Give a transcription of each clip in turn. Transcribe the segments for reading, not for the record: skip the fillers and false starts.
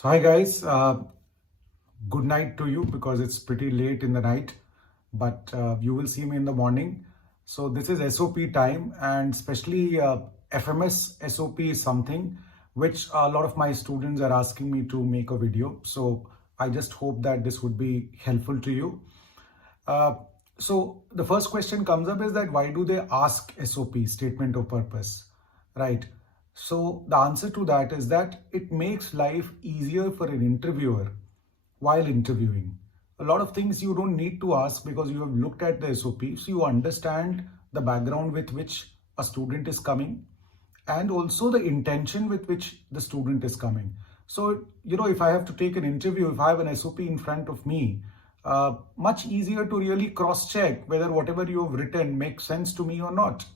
So hi guys, good night to you because it's pretty late in the night, but you will see me in the morning. So this is SOP time, and especially FMS SOP is something which a lot of my students are asking me to make a video. So I just hope that this would be helpful to you. Uh, so the first question comes up is that why do they ask SOP, statement of purpose, right? So the answer to that is that it makes life easier for an interviewer while interviewing. A lot of things you don't need to ask because you have looked at the SOP, so you understand the background with which a student is coming and also the intention with which the student is coming. So, if I have to take an interview, if I have an SOP in front of me, much easier to really cross-check whether whatever you have written makes sense to me or not.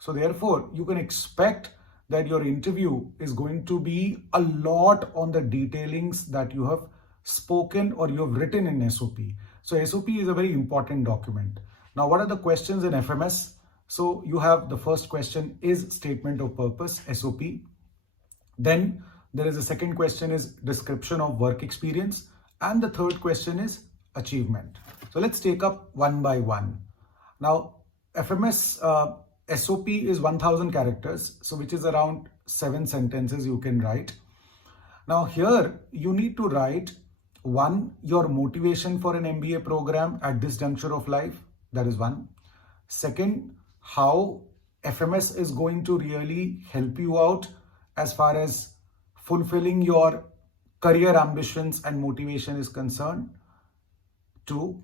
So therefore, you can expect that your interview is going to be a lot on the detailings that you have spoken or you have written in SOP. So SOP is a very important document. Now, what are the questions in FMS? So you have the first question is statement of purpose, SOP. Then there is a second question is description of work experience. And the third question is achievement. So let's take up one by one. Now, FMS SOP is 1000 characters, so which is around 7 sentences you can write. Now here you need to write one, your motivation for an MBA program at this juncture of life, that is one. Second, how FMS is going to really help you out as far as fulfilling your career ambitions and motivation is concerned. Two,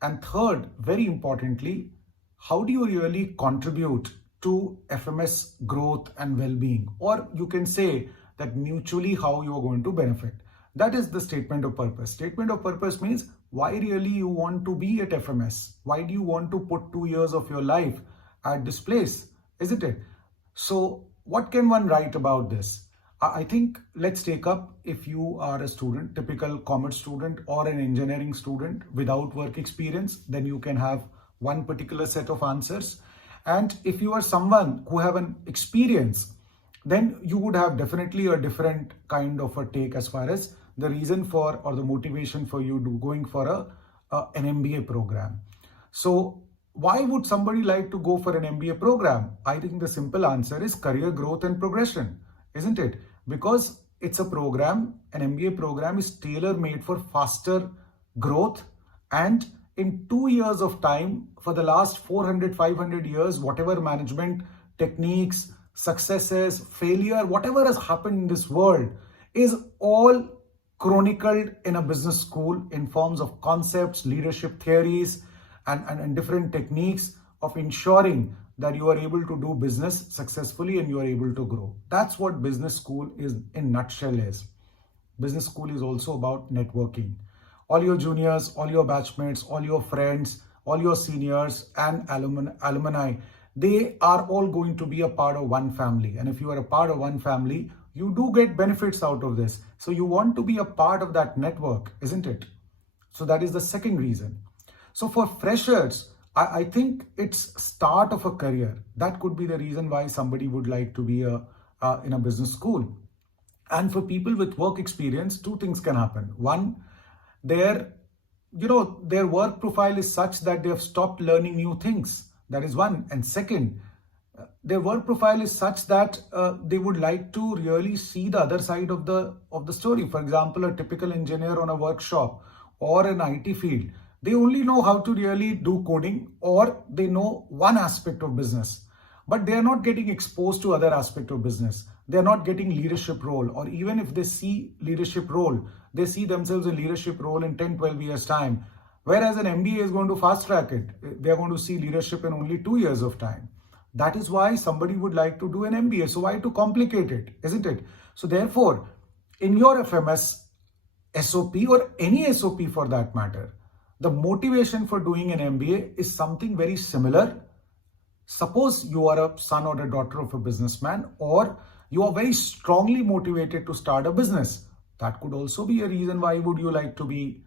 and third, very importantly, how do you really contribute to FMS growth and well-being? Or you can say that mutually how you are going to benefit. That is the statement of purpose. Statement of purpose means why really you want to be at FMS? Why do you want to put 2 years of your life at this place? Isn't it? So what can one write about this? I think let's take up if you are a student, typical commerce student or an engineering student without work experience, then you can have one particular set of answers. And if you are someone who have an experience, then you would have definitely a different kind of a take as far as the reason for or the motivation for you to going for an MBA program. So why would somebody like to go for an MBA program? I think the simple answer is career growth and progression, isn't it? Because it's a program, an MBA program is tailor-made for faster growth, and in 2 years of time, for the last 400, 500 years, whatever management techniques, successes, failure, whatever has happened in this world is all chronicled in a business school in forms of concepts, leadership theories, and different techniques of ensuring that you are able to do business successfully and you are able to grow. That's what business school is in nutshell is. Business school is also about networking. All your juniors, all your batchmates, all your friends, all your seniors and alumni, they are all going to be a part of one family. And if you are a part of one family, you do get benefits out of this. So you want to be a part of that network, isn't it? So that is the second reason. So for freshers, I think it's start of a career. That could be the reason why somebody would like to be in a business school. And for people with work experience, two things can happen. One, their work profile is such that they have stopped learning new things. That is one. And second, their work profile is such that they would like to really see the other side of the story. For example, a typical engineer on a workshop or an IT field, they only know how to really do coding or they know one aspect of business, but they are not getting exposed to other aspect of business. They are not getting leadership role, or even if they see leadership role, they see themselves in leadership role in 10, 12 years time. Whereas an MBA is going to fast track it. They are going to see leadership in only 2 years of time. That is why somebody would like to do an MBA. So why to complicate it, isn't it? So therefore, in your FMS SOP or any SOP for that matter, the motivation for doing an MBA is something very similar. Suppose you are a son or a daughter of a businessman, or you are very strongly motivated to start a business. That could also be a reason why would you like to be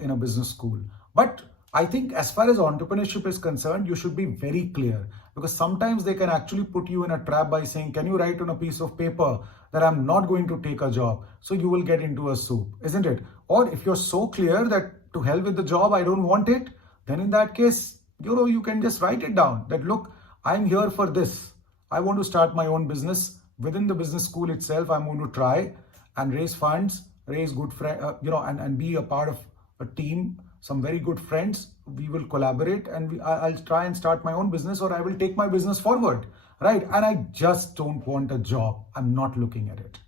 in a business school. But I think as far as entrepreneurship is concerned, you should be very clear, because sometimes they can actually put you in a trap by saying, can you write on a piece of paper that I'm not going to take a job, so you will get into a soup, isn't it? Or if you're so clear that to hell with the job, I don't want it, then in that case, you can just write it down that, look, I'm here for this. I want to start my own business. Within the business school itself, I'm going to try and raise funds, raise good friends, and be a part of a team, some very good friends. We will collaborate and I'll try and start my own business, or I will take my business forward, right? And I just don't want a job. I'm not looking at it.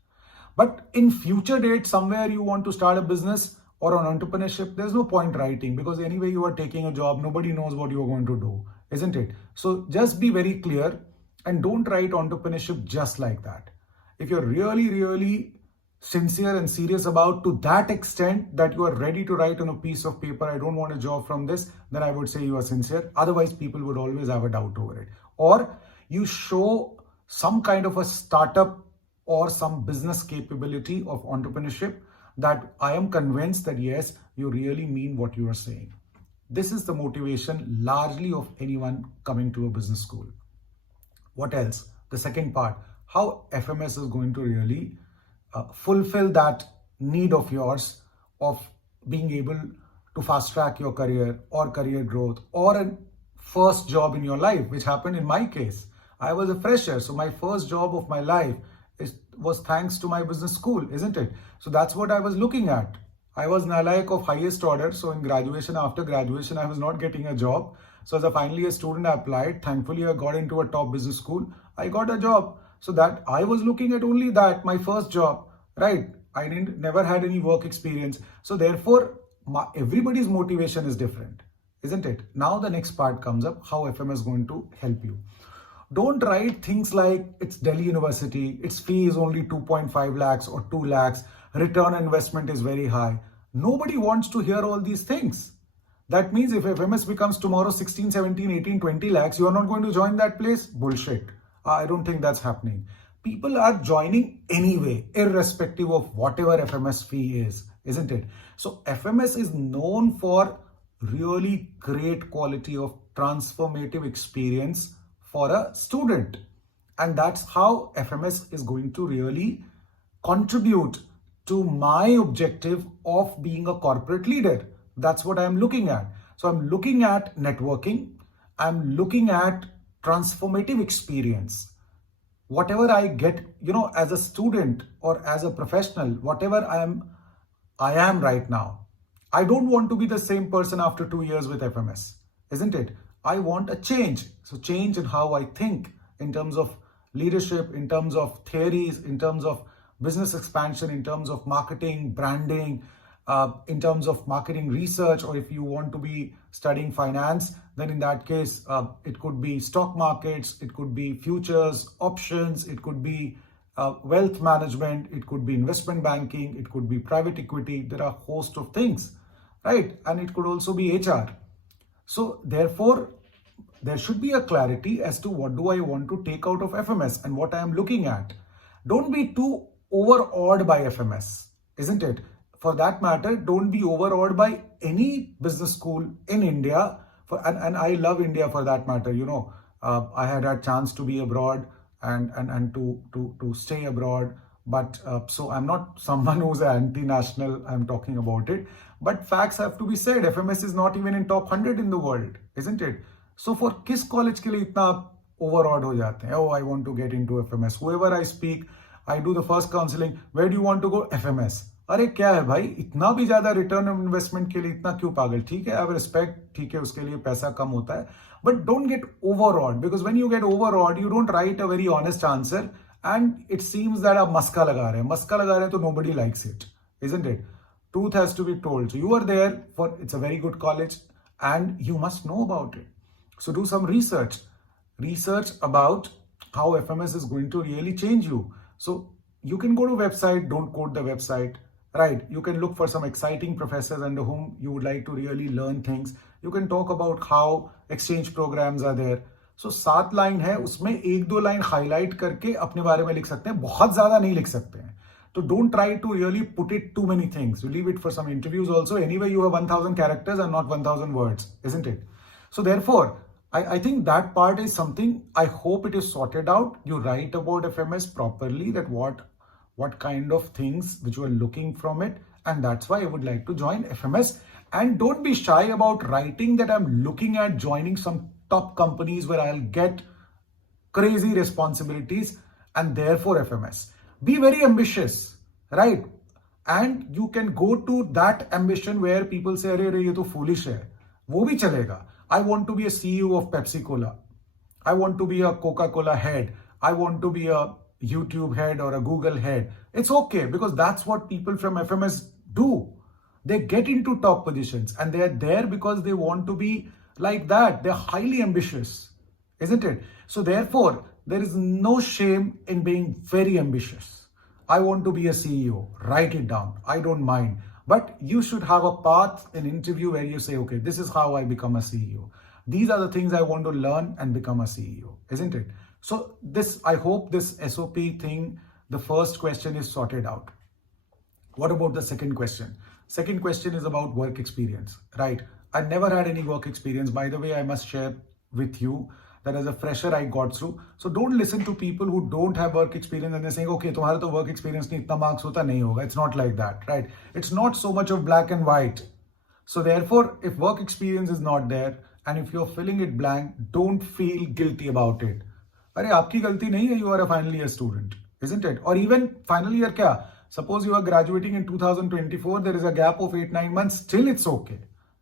But in future date, somewhere you want to start a business or an entrepreneurship, there's no point writing, because anyway you are taking a job, nobody knows what you're going to do, isn't it? So just be very clear and don't write entrepreneurship just like that. If you're really, really sincere and serious about to that extent that you are ready to write on a piece of paper, I don't want a job from this, then I would say you are sincere. Otherwise, people would always have a doubt over it. Or you show some kind of a startup or some business capability of entrepreneurship that I am convinced that yes, you really mean what you are saying. This is the motivation largely of anyone coming to a business school. What else? The second part, how FMS is going to really fulfill that need of yours of being able to fast track your career or career growth or a first job in your life, which happened in my case. I was a fresher, so my first job of my life was thanks to my business school, isn't it? So that's what I was looking at. I was nalayak of highest order. So in graduation, after graduation, I was not getting a job. So as a final year student, I applied. Thankfully, I got into a top business school. I got a job. So that I was looking at only that, my first job, right? I never had any work experience. So therefore, everybody's motivation is different, isn't it? Now the next part comes up, how FMS is going to help you. Don't write things like it's Delhi University, its fee is only 2.5 lakhs or 2 lakhs, return on investment is very high. Nobody wants to hear all these things. That means if FMS becomes tomorrow 16, 17, 18, 20 lakhs, you are not going to join that place? Bullshit. I don't think that's happening. People are joining anyway, irrespective of whatever FMS fee is, isn't it? So FMS is known for really great quality of transformative experience for a student. And that's how FMS is going to really contribute to my objective of being a corporate leader. That's what I'm looking at. So I'm looking at networking. I'm looking at transformative experience. Whatever I get, as a student or as a professional, whatever I am right now. I don't want to be the same person after 2 years with FMS, isn't it? I want a change. So change in how I think in terms of leadership, in terms of theories, in terms of business expansion, in terms of marketing, branding, in terms of marketing research, or if you want to be studying finance, then in that case, it could be stock markets, it could be futures, options, it could be wealth management, it could be investment banking, it could be private equity. There are a host of things, right? And it could also be HR. So therefore, there should be a clarity as to what do I want to take out of FMS and what I am looking at. Don't be too overawed by FMS, isn't it? For that matter, don't be overawed by any business school in India. And I love India for that matter. I had a chance to be abroad and to stay abroad. But so I'm not someone who's anti-national, I'm talking about it. But facts have to be said. FMS is not even in top 100 in the world, isn't it? So for किस college के लिए इतना overawed हो जाते हैं? Oh, I want to get into FMS. Whoever I speak, I do the first counseling. Where do you want to go? FMS. अरे क्या है भाई, इतना भी ज्यादा रिटर्न ऑन इन्वेस्टमेंट के लिए इतना क्यों पागल? ठीक है, आई हैव रिस्पेक्ट, ठीक है, उसके लिए पैसा कम होता है, but don't get overawed, because when you get overawed you don't write a very honest answer and it seems that आप मस्का लगा रहे हैं तो nobody likes it, isn't it? Truth has to be told. So you are there for, it's a very good college and you must know about it. So do some research about how FMS is going to really change you. So you can go to website, don't quote the website, right? You can look for some exciting professors under whom you would like to really learn things. You can talk about how exchange programs are there. So 7 line है, उसमें 1-2 line highlight करके अपने बारे में लिख सकते हैं, बहुत ज्यादा नहीं लिख सकते हैं. So don't try to really put it too many things. You leave it for some interviews also. Anyway, you have 1000 characters and not 1000 words, isn't it? So therefore, I think that part is something, I hope it is sorted out. You write about FMS properly, that what what kind of things which you are looking from it, and that's why I would like to join FMS. And don't be shy about writing that I'm looking at joining some top companies where I'll get crazy responsibilities and therefore FMS. Be very ambitious, right? And you can go to that ambition where people say, अरे ये तो foolish है, वो भी चलेगा. I want to be a CEO of Pepsi Cola. I want to be a Coca-Cola head. I want to be a YouTube head or a Google head. It's okay because that's what people from FMS do. They get into top positions and they are there because they want to be like that. They're highly ambitious, isn't it? So therefore, there is no shame in being very ambitious. I want to be a CEO. Write it down. I don't mind. But you should have a path, an interview where you say, okay, this is how I become a CEO. These are the things I want to learn and become a CEO, isn't it? So this, I hope this SOP thing, the first question is sorted out. What about the second question? Second question is about work experience, right? I never had any work experience. By the way, I must share with you that as a fresher I got through. So don't listen to people who don't have work experience and they're saying, okay, तुम्हारा तो work experience नहीं, इतना marks होता नहीं होगा. It's not like that, right? It's not so much of black and white. So therefore, if work experience is not there and if you're filling it blank, don't feel guilty about it. अरे आपकी गलती नहीं है, you are a final year student, isn't it? Or even final year क्या? Suppose you are graduating in 2024, there is a gap of 8-9 months, still it's okay,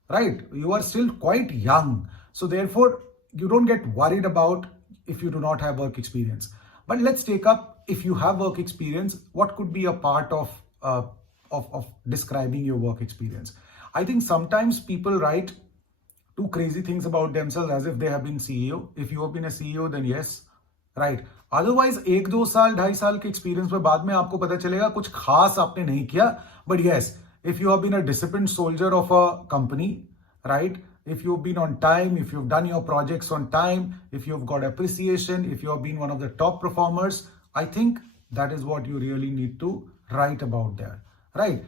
right? You are still quite young. So therefore, you don't get worried about if you do not have work experience. But let's take up, if you have work experience, what could be a part of describing your work experience? I think sometimes people write too crazy things about themselves as if they have been CEO. If you have been a CEO, then yes, right? Otherwise, 1-2 साल 2.5 साल के experience में बाद में आपको पता चलेगा कुछ खास आपने नहीं किया. But yes, if you have been a disciplined soldier of a company, right? If you've been on time, if you've done your projects on time, if you've got appreciation, if you have been one of the top performers, I think that is what you really need to write about there, right?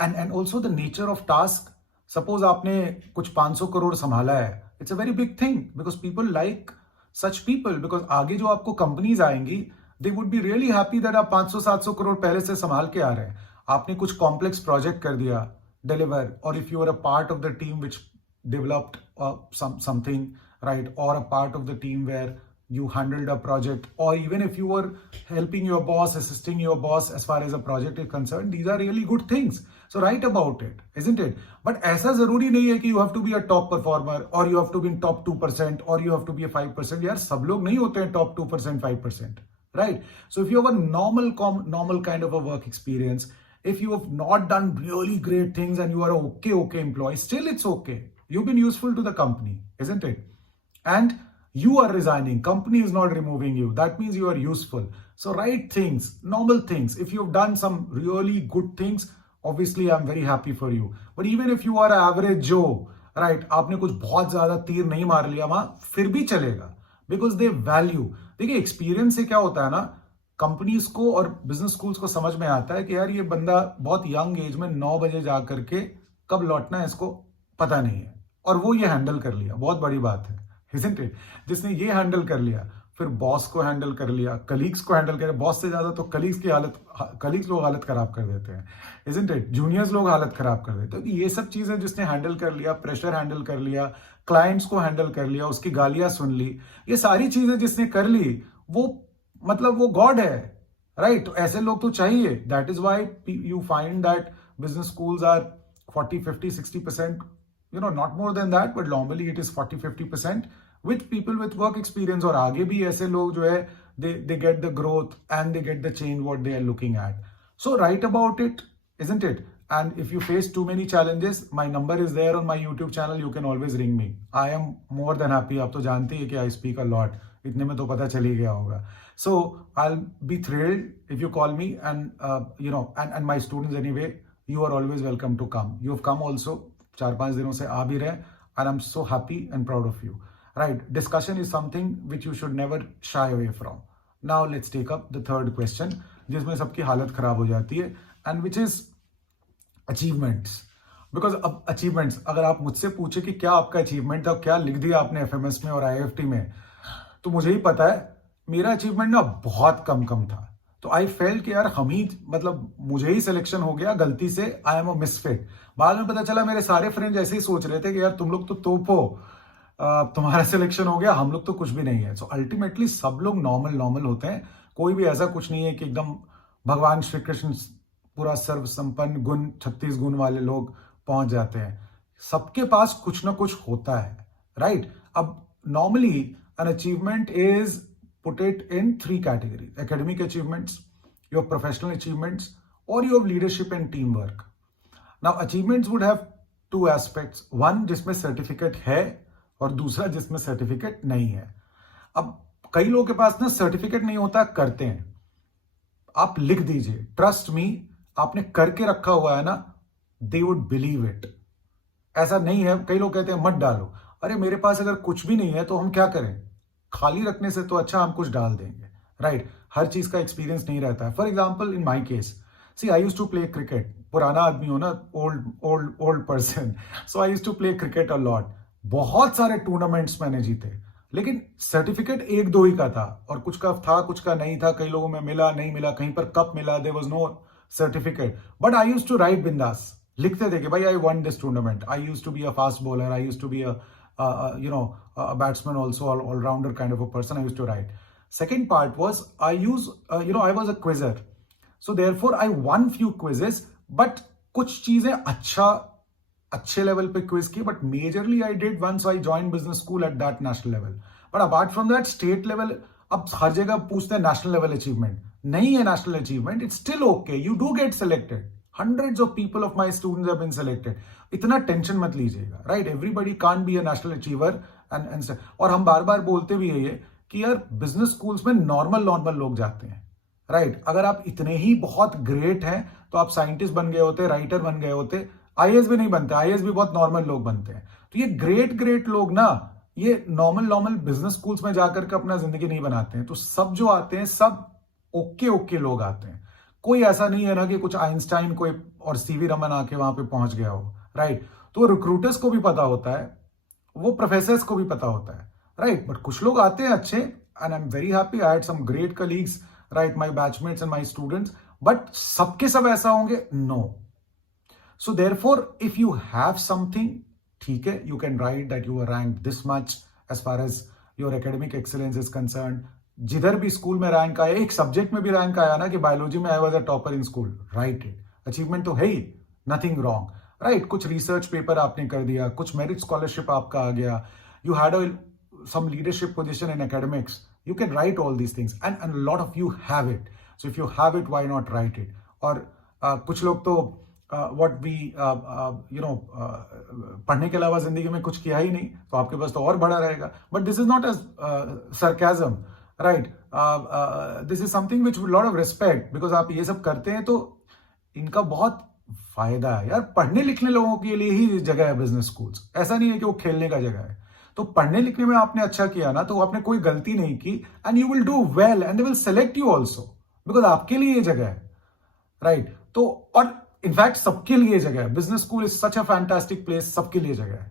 And also the nature of task. Suppose आपने कुछ 500 करोड़ संभाला है, it's a very big thing because people like such people, because आगे जो आपको companies आएंगी, they would be really happy that आप 500-700 करोड़ पहले से संभाल के आ रहे हैं. आपने कुछ कॉम्प्लेक्स प्रोजेक्ट कर दिया, deliver, or if you are a part of the team which developed something, right, or a part of the team where you handled a project, or even if you were helping your boss, assisting your boss as far as a project is concerned, these are really good things. So write about it, isn't it? But ऐसा जरूरी नहीं है कि you have to be a top performer, or you have to be in top 2%, or you have to be a 5%. यार सब लोग नहीं होते हैं top 2%, 5%, right? So if you have a normal kind of a work experience, if you have not done really great things and you are an okay employee, still it's okay. You've been useful to the company, isn't it? And you are resigning. Company is not removing you. That means you are useful. So write things, normal things. If you've done some really good things, obviously I'm very happy for you. But even if you are an average Joe, right? आपने कुछ बहुत ज़्यादा तीर नहीं मार लिया वहाँ, फिर भी चलेगा. Because they value. देखिए एक्सपीरियंस से क्या होता है ना, कंपनीज को और बिजनेस स्कूल्स को समझ में आता है कि यार ये बंदा बहुत यंग एज में 9 बजे जा करके कब लौटना है इसको पता नहीं है, और वो ये हैंडल कर लिया. बहुत बड़ी बात है, isn't it? जिसने ये हैंडल कर लिया, फिर बॉस को हैंडल कर लिया, कलीग्स को हैंडल कर लिया. बॉस से ज्यादा तो कलीग्स लोग हालत खराब कर देते हैं, isn't it? जूनियर्स लोग हालत खराब कर देते हैं. तो ये सब चीजें जिसने हैंडल कर लिया, प्रेशर हैंडल कर लिया, क्लाइंट्स को हैंडल कर लिया, उसकी गालियां सुन ली, ये सारी चीजें जिसने कर ली, वो मतलब वो गॉड है, राइट? तो ऐसे लोग तो चाहिए. That is why you find that business schools are 40, 50, 60%, not more than that, but normally it is 40, 50% with people with work experience. और आगे भी ऐसे लोग जो है, they get the growth and they get the change what they are looking at. So write about it, isn't it? And if you face too many challenges, my number is there on my YouTube channel. You can always ring me. I am more than happy. आप तो जानते हैं कि I speak a lot. इतने में तो पता चल ही गया होगा. So I'll be thrilled if you call me, and and my students anyway, you are always welcome to come. You have come also. 4-5 दिनों से आ भी रहे, and I'm so happy and proud of you. Right? Discussion is something which you should never shy away from. Now let's take up the third question, जिसमें सबकी हालत खराब हो जाती है, and which is achievements. Because अब achievements, अगर आप मुझसे पूछे कि क्या आपका अचीवमेंट था, क्या लिख दिया आपने FMS में और IFT में, तो मुझे ही पता है मेरा अचीवमेंट ना बहुत कम था. तो आई फेल्ट कि यार हम ही, मतलब मुझे ही सिलेक्शन हो गया गलती से, आई एम अ मिसफिट। बाद में पता चला मेरे सारे फ्रेंड्स ऐसे ही सोच रहे थे कि यार तुम लोग तो तोप हो, तुम्हारा सिलेक्शन हो गया, हम लोग तो कुछ भी नहीं है। सो अल्टीमेटली सब लोग नॉर्मल नॉर्मल होते हैं, कोई भी ऐसा कुछ नहीं है कि एकदम भगवान श्री कृष्ण पूरा सर्व संपन्न गुण 36 गुण वाले लोग पहुंच जाते हैं। सबके पास कुछ ना कुछ होता है, राइट? अब normally an achievement is put it in three categories: academic achievements, your professional achievements, or your leadership and teamwork. Now achievements would have two aspects: one जिसमें सर्टिफिकेट है और दूसरा जिसमें सर्टिफिकेट नहीं है। अब कई लोगों के पास ना सर्टिफिकेट नहीं होता, करते हैं। आप लिख दीजिए, ट्रस्ट मी, आपने करके रखा हुआ है ना, दे वुड बिलीव इट। ऐसा नहीं है, कई लोग कहते हैं मत डालो। अरे मेरे पास अगर कुछ भी नहीं है तो हम क्या करें? खाली रखने से तो अच्छा हम कुछ डाल देंगे, राइट? हर चीज का एक्सपीरियंस नहीं रहता है। For example in my case, see I use to play cricket, पुराना आदमी हो ना, old old old person, so I use to play cricket a lot. बहुत सारे टूर्नामेंट्स मैंने जीते, लेकिन सर्टिफिकेट एक दो ही का था, और कुछ का था कुछ का नहीं था। कई लोगों में मिला नहीं मिला, कहीं पर कप मिला, there was no certificate, but I use to write बिंदास, लिखते थे कि भाई I won this tournament, I use to be a fast bowler, I use to be a batsman also, all-rounder kind of a person. I used to write. Second part was I was a quizzer. So therefore I won few quizzes, but कुछ चीजें अच्छे level पे quiz की, but majorly I did once I joined business school at that national level. But apart from that state level, अब हर जगह पूछते हैं national level achievement, नहीं है national achievement, it's still okay, you do get selected. Hundreds of people of my students have been selected. इतना tension मत लीजिएगा, right? Everybody can't be a national achiever and और हम बार बार बोलते भी है ये कि यार बिजनेस स्कूल्स में नॉर्मल नॉर्मल लोग जाते हैं, राइट? अगर आप इतने ही बहुत ग्रेट हैं तो आप साइंटिस्ट बन गए होते, राइटर बन गए होते, आईएएस भी नहीं बनते, आईएएस भी बहुत नॉर्मल लोग बनते हैं। तो ये ग्रेट ग्रेट लोग ना, ये नॉर्मल नॉर्मल बिजनेस स्कूल्स में जाकर के अपना जिंदगी नहीं बनाते हैं। तो सब जो आते हैं सब ओके ओके लोग आते हैं। कोई ऐसा नहीं है ना कि कुछ आइंस्टाइन कोई और सीवी रमन आके वहां पे पहुंच गया हो, राइट? तो रिक्रूटर्स को भी पता होता है, वो प्रोफेसर्स को भी पता होता है, राइट? बट कुछ लोग आते हैं अच्छे, and I am very happy, I had some great colleagues, right, my batchmates and my students, but सबके सब ऐसा होंगे? No. So therefore if you have something, ठीक है, you can write that you are rank this much as far as your academic excellence is concern. जिधर भी school में rank आया, एक सब्जेक्ट में भी रैंक आया ना कि बायोलॉजी में I was a topper in school, write it, achievement तो है ही, नथिंग रॉन्ग, राइट? कुछ रिसर्च पेपर आपने कर दिया, कुछ मेरिट स्कॉलरशिप आपका आ गया, you had some leadership position in academics, you can write all these things, and a lot of you have it. So if you have it, why not write it? और कुछ लोग तो what we पढ़ने के अलावा जिंदगी में कुछ किया ही नहीं, तो आपके पास तो और बड़ा रहेगा। But this is not as sarcasm, right? This is something which with lot of respect, because आप ये सब करते हैं तो इनका बहुत फायदा है यार। पढ़ने लिखने लोगों के लिए ही जगह है बिजनेस स्कूल्स, ऐसा नहीं है कि वो खेलने का जगह है। तो पढ़ने लिखने में आपने अच्छा किया ना, तो आपने कोई गलती नहीं की, and you will do well and they will select you also, because आपके लिए ये जगह है, राइट? तो और इनफैक्ट सबके लिए जगह है। Business school is such a fantastic place, सबके लिए जगह है।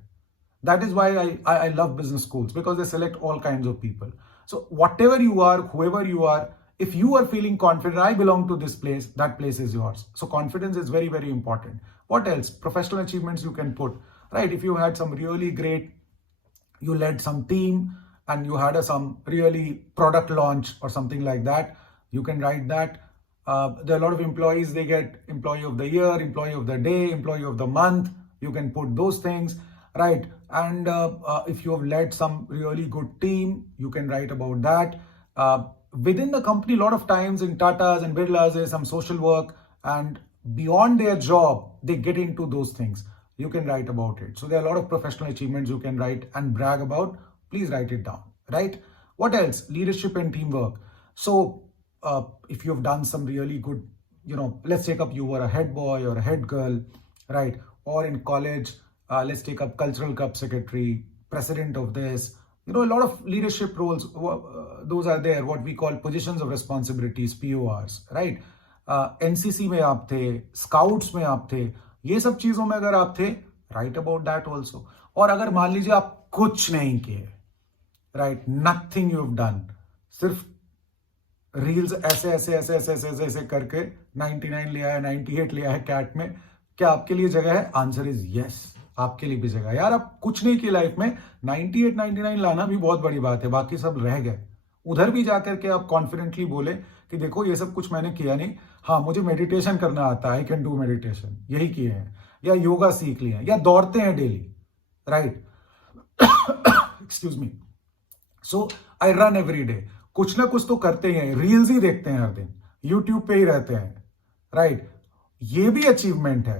That is why I love business schools, because they select all kinds of people. So whatever you are, whoever you are, if you are feeling confident, I belong to this place, that place is yours. So confidence is very, very important. What else? Professional achievements you can put, right? If you had some really great, you led some team and you had some really product launch or something like that, you can write that. There are a lot of employees, they get employee of the year, employee of the day, employee of the month. You can put those things. Right, and if you have led some really good team, you can write about that. Within the company, a lot of times in Tatas and Birlas, there's some social work, and beyond their job, they get into those things. You can write about it. So there are a lot of professional achievements you can write and brag about. Please write it down, right? What else? Leadership and teamwork. So if you've done some really good, let's take up you were a head boy or a head girl, right? Or in college, let's take up cultural club secretary, president of this, a lot of leadership roles, those are there, what we call positions of responsibilities, PORs, right? NCC में आप थे, scouts में आप थे, ये सब चीजों में अगर आप थे, write about that also. और अगर मान लीजिए आप कुछ नहीं किए, right, nothing you've done, सिर्फ रील्स ऐसे ऐसे ऐसे ऐसे ऐसे ऐसे ऐसे करके 99 ले आया, 98 ले आया कैट में, क्या आपके लिए जगह है? आंसर इज यस, आपके लिए भी जगह है। यार आप कुछ नहीं किया लाइफ में, 98 99 लाना भी बहुत बड़ी बात है, बाकी सब रह गए। उधर भी जाकर के आप कॉन्फिडेंटली बोले कि देखो ये सब कुछ मैंने किया नहीं, हाँ मुझे मेडिटेशन करना आता है, आई कैन डू मेडिटेशन, यही किए हैं, या योगा सीख लिए हैं, या दौड़ते हैं daily, right? Excuse me. So I run every day, कुछ ना कुछ तो करते ही हैं, रील्स ही देखते हैं हर दिन, यूट्यूब पे ही रहते हैं, राइट? ये भी अचीवमेंट है,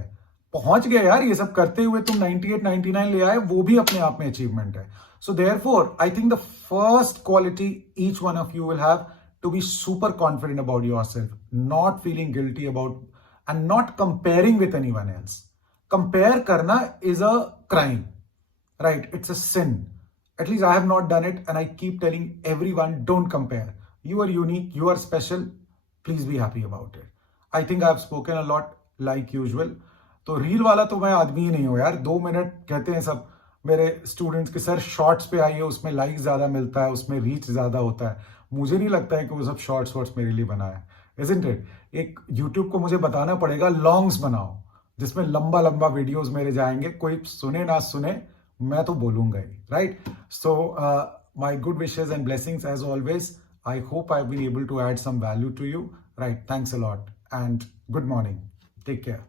पहुंच गए यार, ये सब करते हुए तुम 98 99 ले आए, वो भी अपने आप में अचीवमेंट है। So therefore I think the first quality each one of you will have to be super confident about yourself, not feeling guilty about and not comparing with anyone else. Compare karna is a crime, right? It's a sin. At least I have not done it, and I keep telling everyone, don't compare. You are unique, you are special. Please be happy about it. I think I have spoken a lot like usual. तो reel वाला तो मैं आदमी ही नहीं हूँ यार, 2 minute कहते हैं सब मेरे स्टूडेंट्स के, सर शॉर्ट्स पे आइए, उसमें लाइक ज्यादा मिलता है, उसमें रीच ज्यादा होता है। मुझे नहीं लगता है कि वो सब शॉर्ट्स वॉर्ट्स मेरे लिए बना है, इजंट इट? एक यूट्यूब को मुझे बताना पड़ेगा लॉन्ग्स बनाओ, जिसमें लंबा लंबा वीडियोस मेरे जाएंगे, कोई सुने ना सुने, मैं तो बोलूंगा ही, right? So my good wishes and blessings as always. I hope I been able to add some value to you, right? Thanks a lot and good morning, take care.